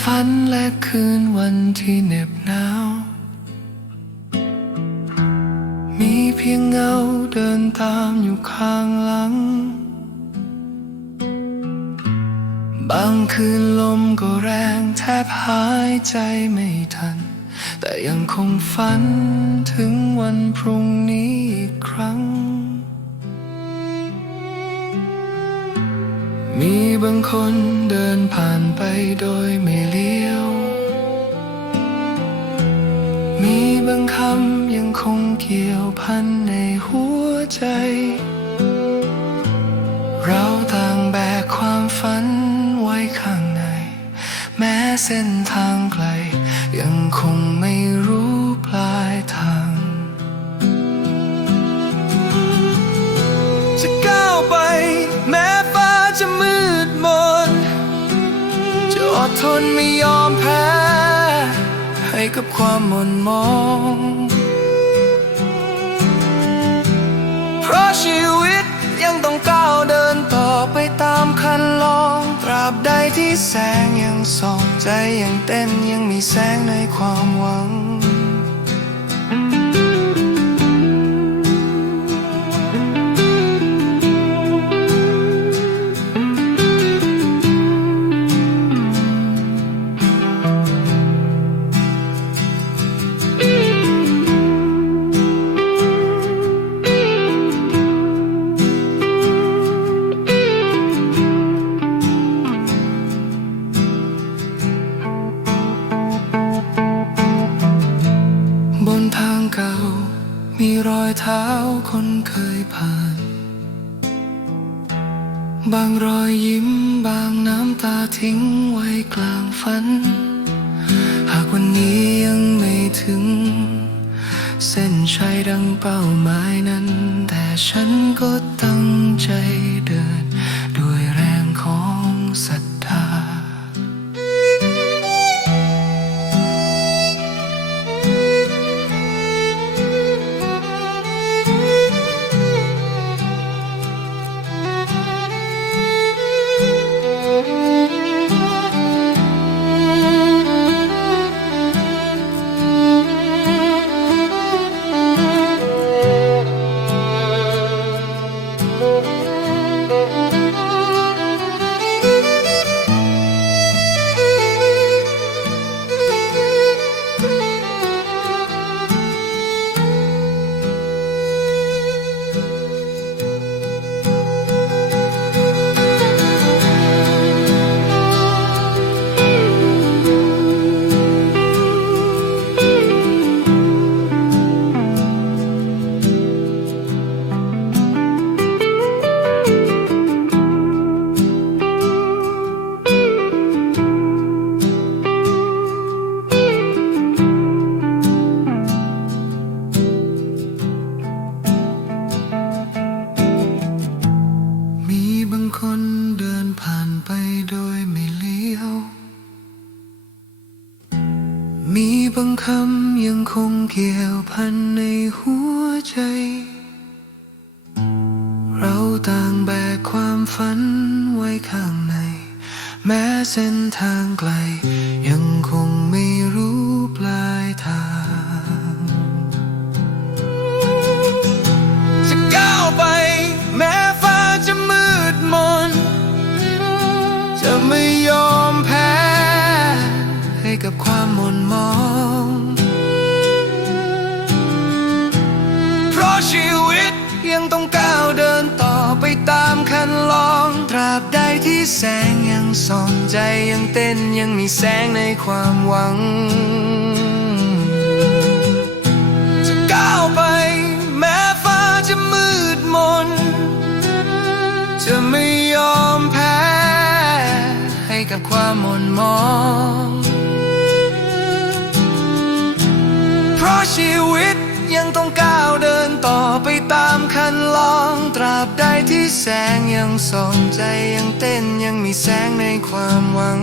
ฝันและคืนวันที่เหน็บหนาว มีเพียงเงาเดินตามอยู่ข้างหลัง บางคืนลมก็แรงแทบหายใจไม่ทัน แต่ยังคงฝันถึงวันพรุ่งนี้อีกครั้ง มีบางคนเดินผ่านไปโดยไม่เลี้ยว มีบางคำยังคงเกี่ยวพันในหัวใจ เราต่างแบกความฝันไว้ข้างใน แม้เส้นทางไกล ทนไม่ยอมแพ้ ให้กับความหม่นมอง เพราะชีวิตยังต้องก้าวเดินต่อไปตามคันลอง ตราบใดที่แสงยังส่องใจยังเต้นยังมีแสงในความหวังาวคนเคยผ่าน บางรอยยิ้มบางน้ำตาทิ้งไว้กลางฝัน หากวันนี้ยังไม่ถึง เส้นชัยดังเป้าหมายนั้น แต่ฉันก็ตั้งใจ มีบางคำยังคงเกี่ยวพันในหัวใจ เราต่างแบกความฝันไว้ข้างใน แม้เส้นทางไกลยังคง กับความหม่นมอง เพราะชีวิตยังต้องก้าวเดินต่อไปตามคันลอง ตราบใดที่แสงยังส่องใจยังเต้นยังมีแสงในความหวัง จะก้าวไปแม้ฟ้าจะมืดมน จะไม่ยอมแพ้ ให้กับความหม่นมอง เพราะชีวิตยังต้องก้าวเดินต่อไปตามคันลองตราบใดที่แสงยังส่องใจยังเต้นยังมีแสงในความหวัง